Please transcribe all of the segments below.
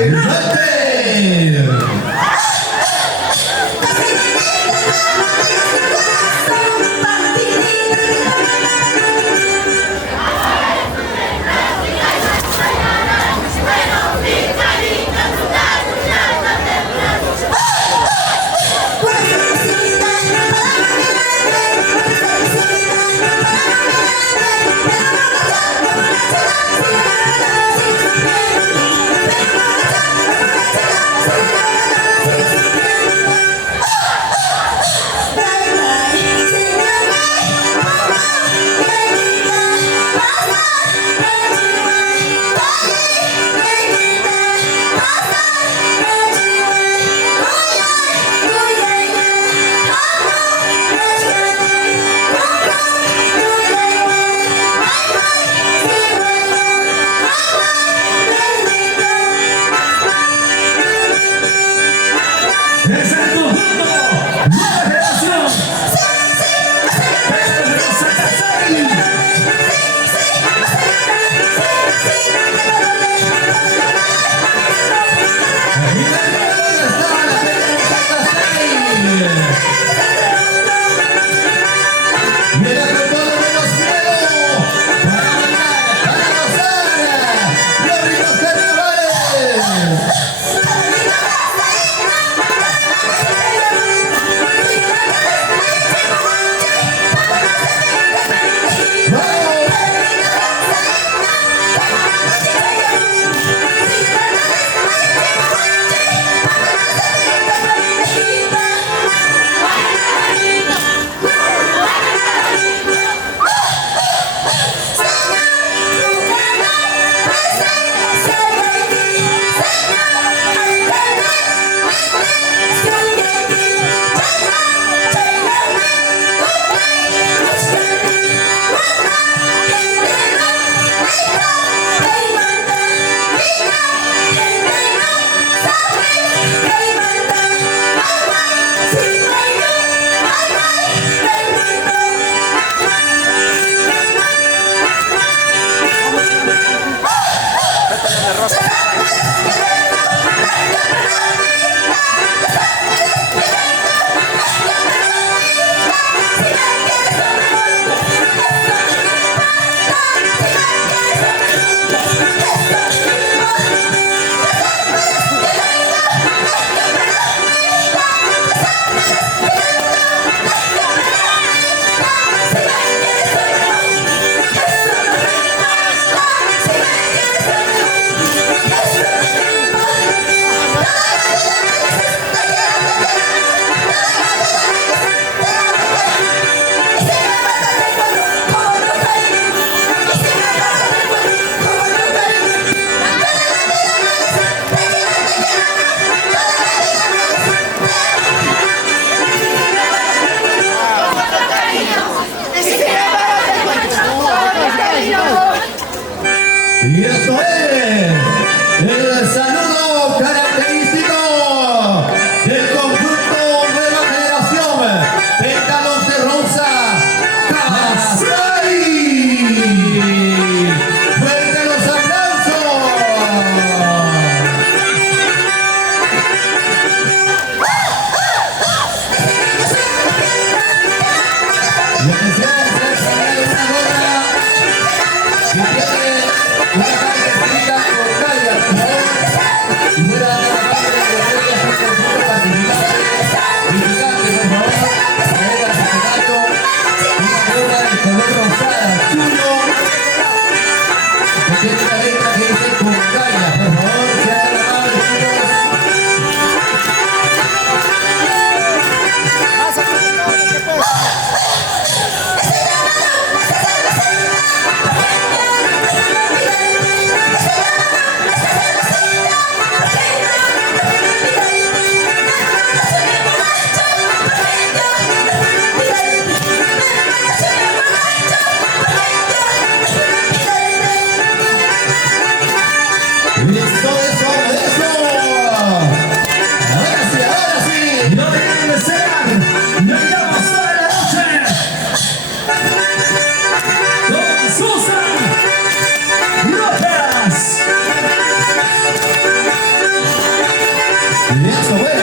Gracias.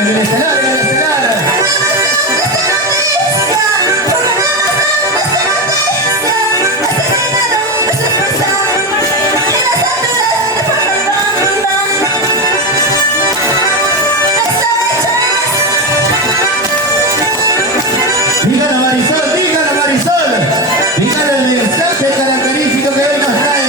el estelar, en el estelar. Dígalo Marisol, dígalo Marisol. Dígalo el mensaje característico que él nos trae.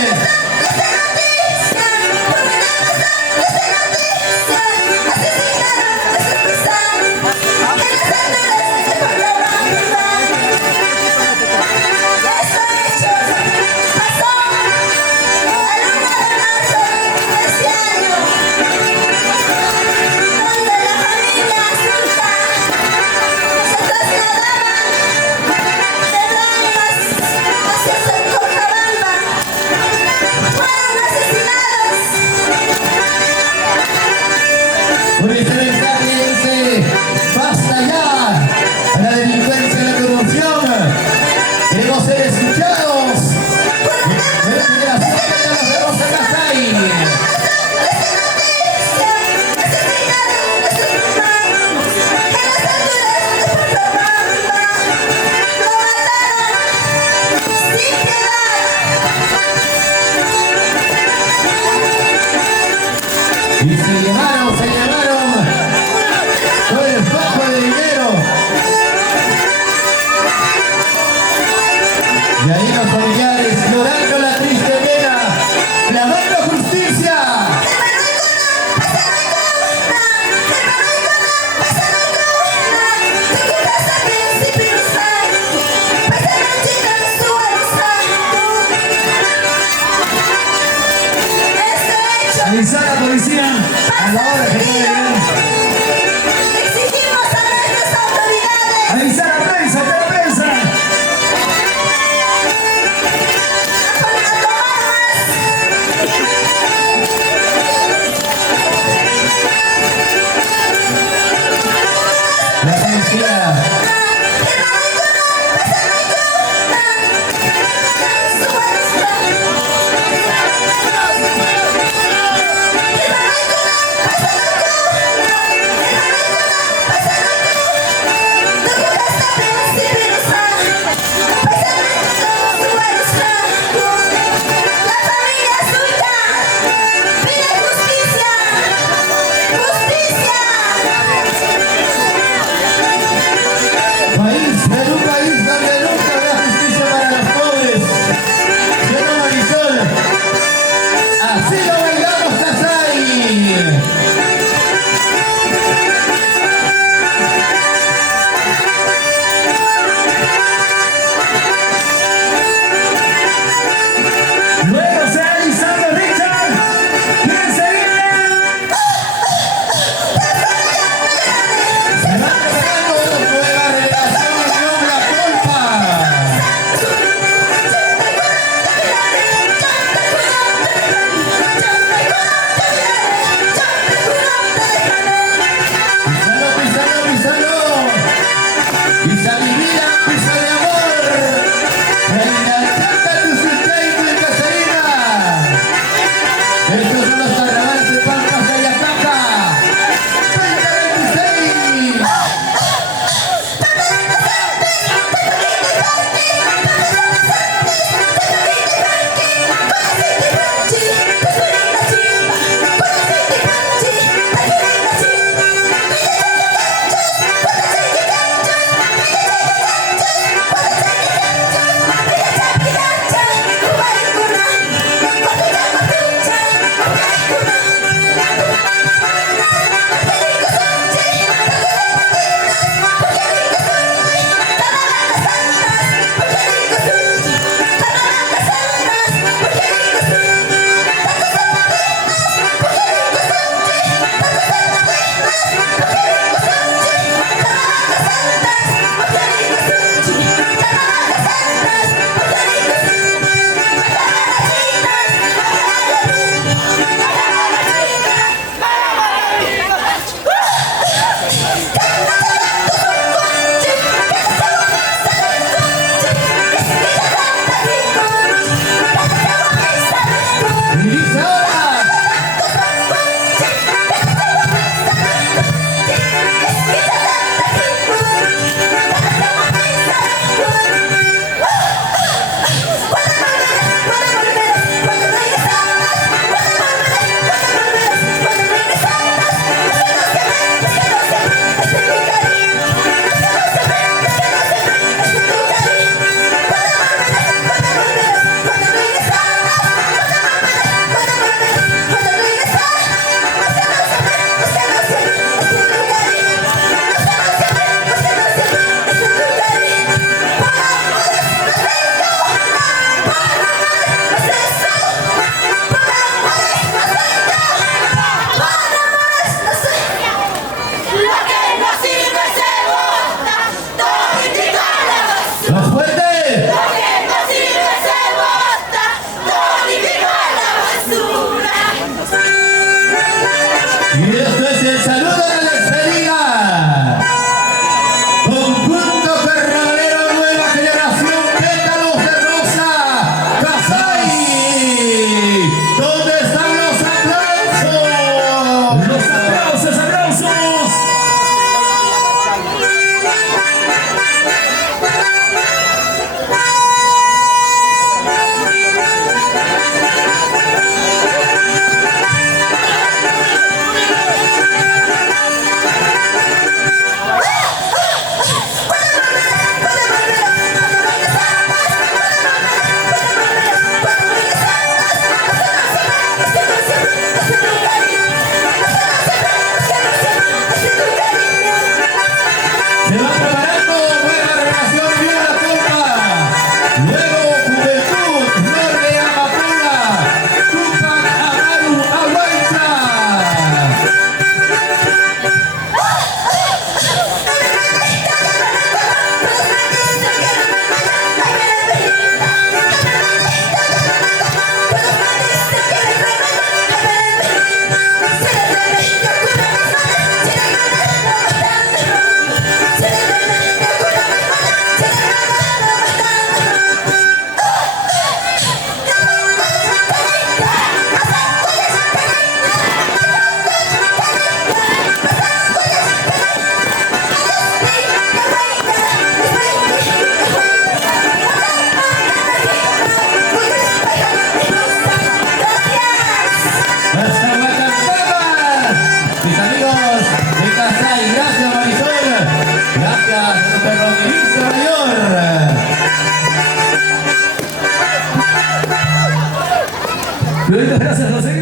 Por ese mensaje dice, basta ya a la delincuencia y la corrupción. Queremos ser escuchados. De la generación que ya nos vemos a Casay. Y se llevaron todo el poco de dinero. Y ahí los familiares llorando la triste pena, clamando justicia. Avisar a la policía a la hora que puede llegar. Exigimos a nuestras autoridades. Avisar a la prensa, que la prensa. La policía. En un país donde nunca habrá justicia para los pobres. ¿Sí o no, Marisol? Así lo bailamos, Casay. Luego se va avisando Richard. ¿Quién se viene? Se van preparando nueva revelación de Obra Culpa. el saludo de la despedida. Conjunto Carnavalero Nueva Generación, Pétalos de Rosa, Casay. ¿Dónde están los aplausos? Los aplausos, aplausos. Se va preparando Nueva Generación, viene la copa. Luego Juventud, Norte Amapola, Tupac Amaru Aguancha. Hasta Huacancama, mis amigos de Casay, gracias Marisol, gracias nuestro roquerizo mayor. Muchas gracias, José.